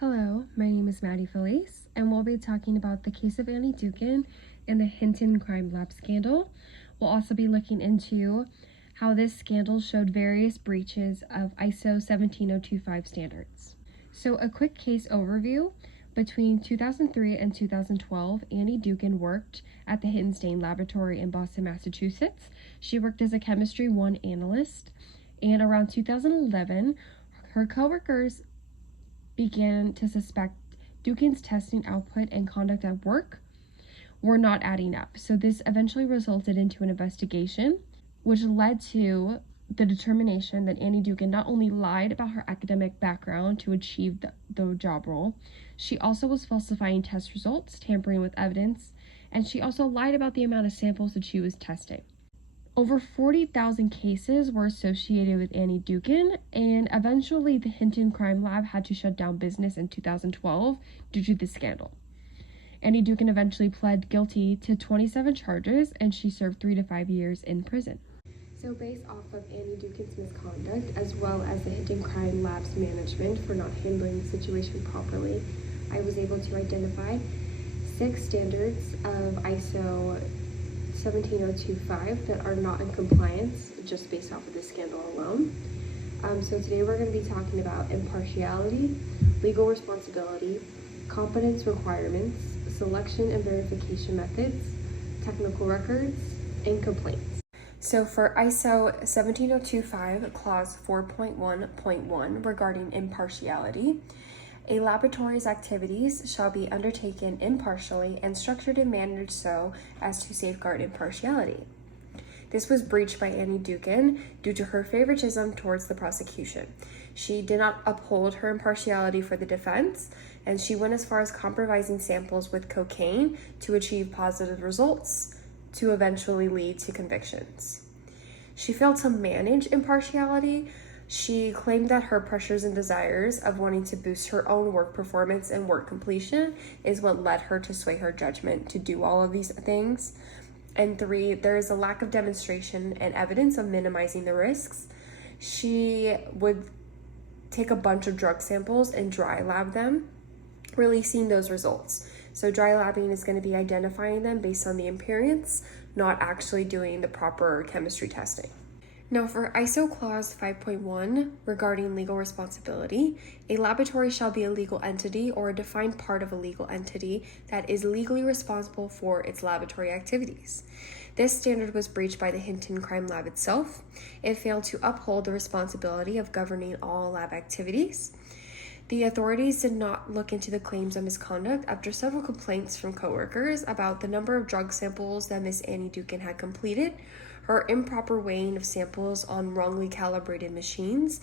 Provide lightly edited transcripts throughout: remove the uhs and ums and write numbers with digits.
Hello, my name is Maddie Felice, and we'll be talking about the case of Annie Dookhan and the Hinton Crime Lab Scandal. We'll also be looking into how this scandal showed various breaches of ISO 17025 standards. So, a quick case overview. Between 2003 and 2012, Annie Dookhan worked at the Hinton Laboratory in Boston, Massachusetts. She worked as a Chemistry 1 analyst, and around 2011, her coworkers began to suspect Dookhan's testing output and conduct at work were not adding up. So this eventually resulted into an investigation, which led to the determination that Annie Dookhan not only lied about her academic background to achieve the job role, she also was falsifying test results, tampering with evidence, and she also lied about the amount of samples that she was testing. Over 40,000 cases were associated with Annie Dookhan, and eventually the Hinton Crime Lab had to shut down business in 2012 due to the scandal. Annie Dookhan eventually pled guilty to 27 charges, and she served 3 to 5 years in prison. So based off of Annie Dookhan's misconduct, as well as the Hinton Crime Lab's management for not handling the situation properly, I was able to identify 6 standards of ISO 17025 that are not in compliance just based off of this scandal alone. So today we're going to be talking about impartiality, legal responsibility, competence requirements, selection and verification methods, technical records, and complaints. So for ISO 17025 clause 4.1.1 regarding impartiality, a laboratory's activities shall be undertaken impartially and structured and managed so as to safeguard impartiality. This was breached by Annie Dookhan due to her favoritism towards the prosecution. She did not uphold her impartiality for the defense, and she went as far as compromising samples with cocaine to achieve positive results to eventually lead to convictions. She failed to manage impartiality. She claimed that her pressures and desires of wanting to boost her own work performance and work completion is what led her to sway her judgment to do all of these things. And 3, there is a lack of demonstration and evidence of minimizing the risks. She would take a bunch of drug samples and dry lab them, releasing those results. So dry labbing is going to be identifying them based on the appearance, not actually doing the proper chemistry testing. Now for ISO clause 5.1 regarding legal responsibility, a laboratory shall be a legal entity or a defined part of a legal entity that is legally responsible for its laboratory activities. This standard was breached by the Hinton Crime Lab itself. It failed to uphold the responsibility of governing all lab activities. The authorities did not look into the claims of misconduct after several complaints from coworkers about the number of drug samples that Miss Annie Dookhan had completed, her improper weighing of samples on wrongly calibrated machines,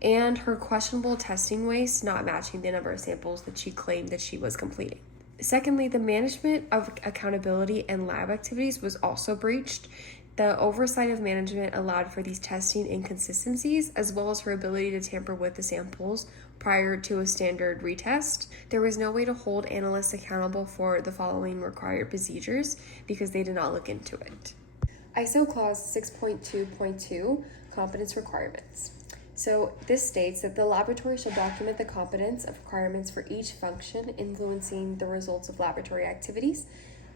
and her questionable testing waste not matching the number of samples that she claimed that she was completing. Secondly, the management of accountability and lab activities was also breached. The oversight of management allowed for these testing inconsistencies, as well as her ability to tamper with the samples prior to a standard retest. There was no way to hold analysts accountable for the following required procedures because they did not look into it. ISO clause 6.2.2, competence requirements. So this states that the laboratory shall document the competence of requirements for each function influencing the results of laboratory activities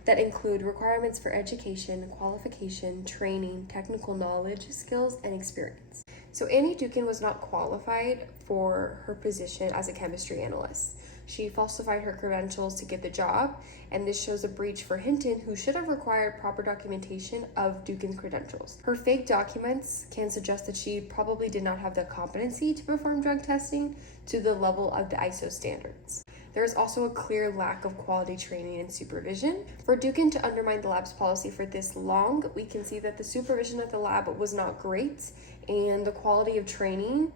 that include requirements for education, qualification, training, technical knowledge, skills, and experience. So Annie Dookhan was not qualified for her position as a chemistry analyst. She falsified her credentials to get the job, and this shows a breach for Hinton, who should have required proper documentation of Dookhan's credentials. Her fake documents can suggest that she probably did not have the competency to perform drug testing to the level of the ISO standards. There is also a clear lack of quality training and supervision. For Dookhan to undermine the lab's policy for this long, we can see that the supervision at the lab was not great, and the quality of training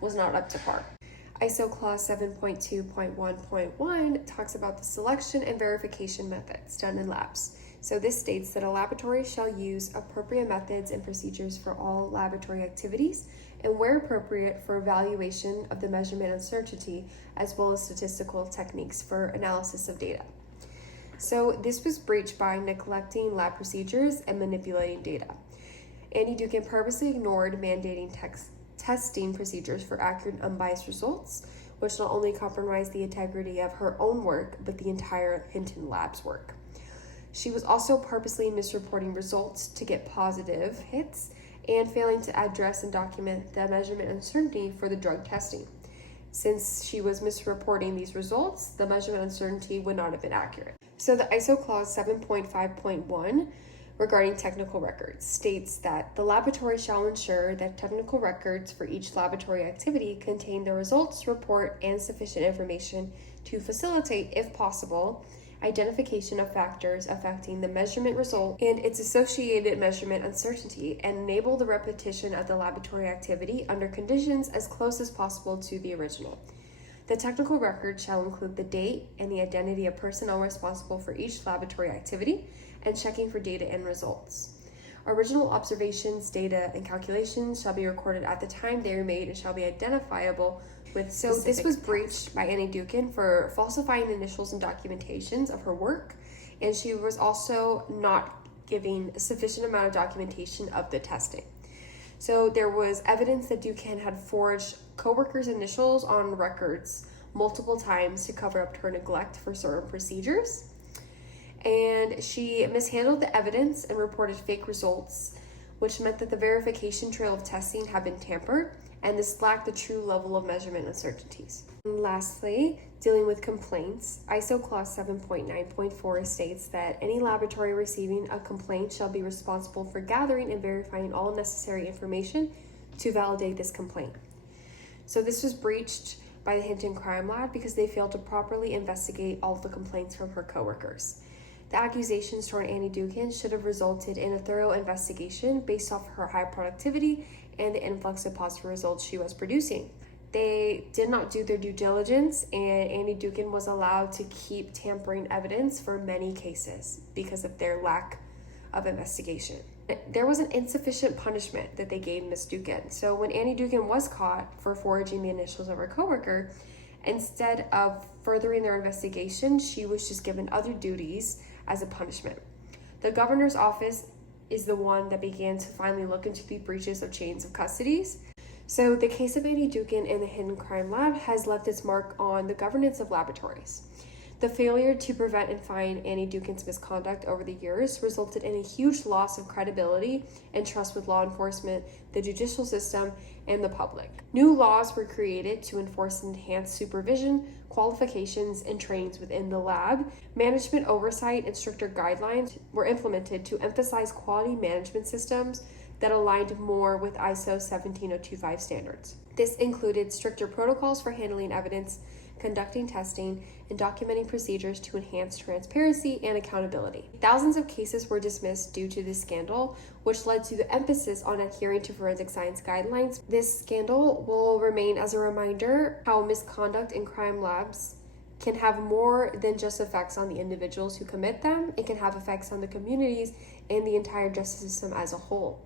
was not up to par. ISO clause 7.2.1.1 talks about the selection and verification methods done in labs. So this states that a laboratory shall use appropriate methods and procedures for all laboratory activities, and where appropriate for evaluation of the measurement uncertainty, as well as statistical techniques for analysis of data. So this was breached by neglecting lab procedures and manipulating data. Annie Dookhan purposely ignored mandating testing procedures for accurate, unbiased results, which not only compromised the integrity of her own work, but the entire Hinton Lab's work. She was also purposely misreporting results to get positive hits and failing to address and document the measurement uncertainty for the drug testing. Since she was misreporting these results, the measurement uncertainty would not have been accurate. So the ISO clause 7.5.1 regarding technical records states that the laboratory shall ensure that technical records for each laboratory activity contain the results, report, and sufficient information to facilitate, if possible, identification of factors affecting the measurement result and its associated measurement uncertainty, and enable the repetition of the laboratory activity under conditions as close as possible to the original. The technical record shall include the date and the identity of personnel responsible for each laboratory activity and checking for data and results. Original observations, data, and calculations shall be recorded at the time they are made and shall be identifiable with specific. So this was breached by Annie Dookhan for falsifying initials and documentations of her work, and she was also not giving a sufficient amount of documentation of the testing. So there was evidence that Dookhan had forged coworkers' initials on records multiple times to cover up her neglect for certain procedures. And she mishandled the evidence and reported fake results, which meant that the verification trail of testing had been tampered, and this lacked the true level of measurement uncertainties. And lastly, dealing with complaints, ISO clause 7.9.4 states that any laboratory receiving a complaint shall be responsible for gathering and verifying all necessary information to validate this complaint. So this was breached by the Hinton Crime Lab because they failed to properly investigate all of the complaints from her coworkers. The accusations toward Annie Dookhan should have resulted in a thorough investigation based off her high productivity and the influx of positive results she was producing. They did not do their due diligence, and Annie Dookhan was allowed to keep tampering evidence for many cases because of their lack of investigation. There was an insufficient punishment that they gave Ms. Dookhan. So when Annie Dookhan was caught for forging the initials of her coworker, instead of furthering their investigation, she was just given other duties as a punishment. The governor's office is the one that began to finally look into the breaches of chains of custodies. So the case of Annie Dookhan and the Hinton Crime Lab has left its mark on the governance of laboratories. The failure to prevent and fine Annie Dookhan's misconduct over the years resulted in a huge loss of credibility and trust with law enforcement, the judicial system, and the public. New laws were created to enforce and enhance supervision, qualifications, and trainings within the lab. Management oversight and stricter guidelines were implemented to emphasize quality management systems that aligned more with ISO 17025 standards. This included stricter protocols for handling evidence, conducting testing, and documenting procedures to enhance transparency and accountability. Thousands of cases were dismissed due to this scandal, which led to the emphasis on adhering to forensic science guidelines. This scandal will remain as a reminder how misconduct in crime labs can have more than just effects on the individuals who commit them. It can have effects on the communities and the entire justice system as a whole.